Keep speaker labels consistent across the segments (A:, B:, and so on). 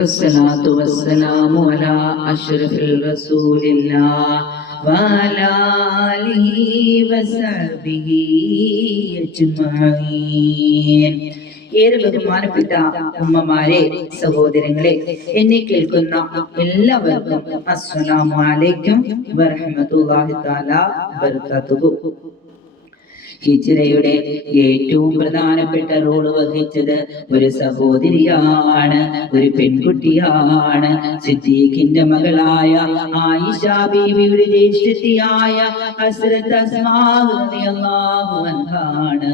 A: والصلاة والسلام على أشرف الرسول الله وعلى آله وصحبه أجمعين ഏറെ ബഹുമാനപ്പെട്ട ഉമ്മമാരെ സഹോദരങ്ങളെ എന്നെ കേൾക്കുന്ന എല്ലാവർക്കും അസ്സലാമു അലൈക്കും വറഹ്മത്തുള്ളാഹി തആല ബറകാതുഹു ഹിജ്റയുടെ ഏറ്റവും പ്രധാനപ്പെട്ട റോൾ വഹിച്ചത് ഒരു സഹോദരിയാണ് ഒരു പെൺകുട്ടിയാണ്. സിദ്ദീഖിന്റെ മകളായ ആയിഷ ബീവിയുടെ ജ്യേഷ്ഠത്തിയായ അൻഹാണ്.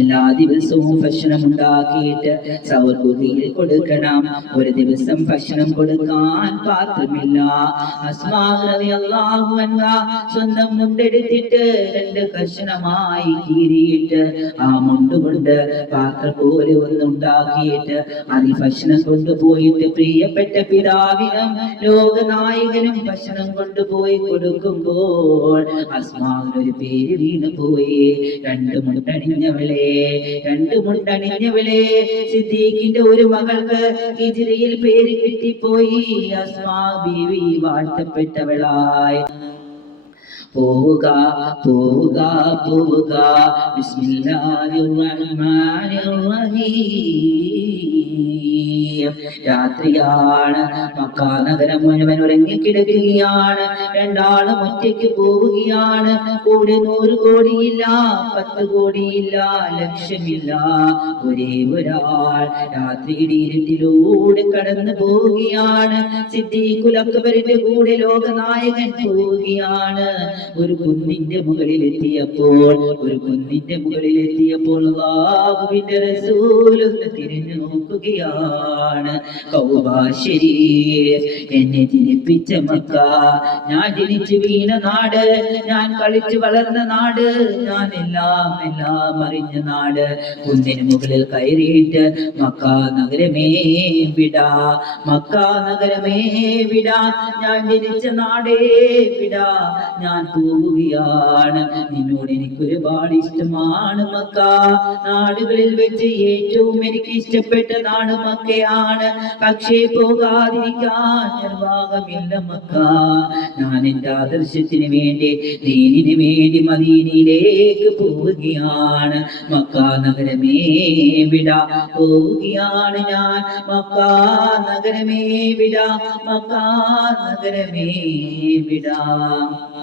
A: എല്ലാ ദിവസവും ഭക്ഷണം ഉണ്ടാക്കിയിട്ട് സൗർഗുഹിയിൽ കൊടുക്കണം. ഒരു ദിവസം ഭക്ഷണം കൊടുക്കാൻ പാത്രമില്ല. അസ്മാ റളിയല്ലാഹു അൻഹ സ്വന്തം മുണ്ടെടുത്തിട്ട് രണ്ട് കഷണമായി കീറിയിട്ട് ആ മുണ്ടുകൊണ്ട് പാക്കൾ പോലെ ഒന്നുണ്ടാക്കിയിട്ട് അതിൽ ഭക്ഷണം കൊണ്ടുപോയിട്ട് പ്രിയപ്പെട്ട പിതാവിനും ലോകനായകനും ഭക്ഷണം കൊണ്ടുപോയി കൊടുക്കുമ്പോൾ അസ്മാവിനൊരു പേര് വീണു പോയി രണ്ട് മുണ്ടണിഞ്ഞവളെ രണ്ട് മുണ്ടണിഞ്ഞവളെ സിദ്ദീഖിന്റെ ഒരു മകൾക്ക് ഇതിരയിൽ പേര് കിട്ടിപ്പോയി. അസ്മാ ബീവി വാഴ്ത്തപ്പെട്ടവളായി. പോവുക പോവുക പോവുക. രാത്രിയാണ്. മക്കാ നഗരം മുഴുവൻ ഉറങ്ങിക്കിടക്കുകയാണ് രണ്ടാളും ഒറ്റയ്ക്ക് പോവുകയാണ്. കൂടെ നൂറ് കോടിയില്ല പത്ത് കോടിയില്ല ലക്ഷ്യമില്ല ഒരേ ഒരാൾ രാത്രിയുടെ കടന്നു പോവുകയാണ്. സിദ്ദീഖുൽ അക്ബറിന്റെ കൂടെ ലോകനായകൻ പോവുകയാണ്. ഒരു കുന്നിന്റെ മുകളിൽ എത്തിയപ്പോൾ ഒരു കുന്നിന്റെ മുകളിൽ എത്തിയപ്പോൾ റസൂൽ ഒന്ന് തിരിഞ്ഞു നോക്കുകയാണ്. എന്നെ ജനിപ്പിച്ച മക്ക ഞാൻ ജനിച്ചു വീണ നാട് ഞാൻ കളിച്ചു വളർന്ന നാട് ഞാൻ എല്ലാം എല്ലാം അറിഞ്ഞ നാട്. കുന്നിന് മുകളിൽ കയറിയിട്ട് മക്ക നഗരമേ വിടാ മക്ക നഗരമേ വിടാ ഞാൻ ജനിച്ച നാടേ വിടാ ഞാൻ പോവുകയാണ്. നിന്നോട് എനിക്ക് ഒരുപാട് ഇഷ്ടമാണ് മക്ക. നാടുകളിൽ വെച്ച് ഏറ്റവും എനിക്ക് ഇഷ്ടപ്പെട്ട നാട് മക്കയാണ്. പക്ഷേ പോകാതിരിക്കാൻ നിർവാഹമില്ല മക്ക. ഞാൻ എന്റെ ആദർശത്തിന് വേണ്ടി ദീനിന് വേണ്ടി മദീനയിലേക്ക് പോവുകയാണ്. മക്ക നഗരമേ വിട. പോവുകയാണ് ഞാൻ. മക്ക നഗരമേ വിട. മക്ക നഗരമേ വിടാ.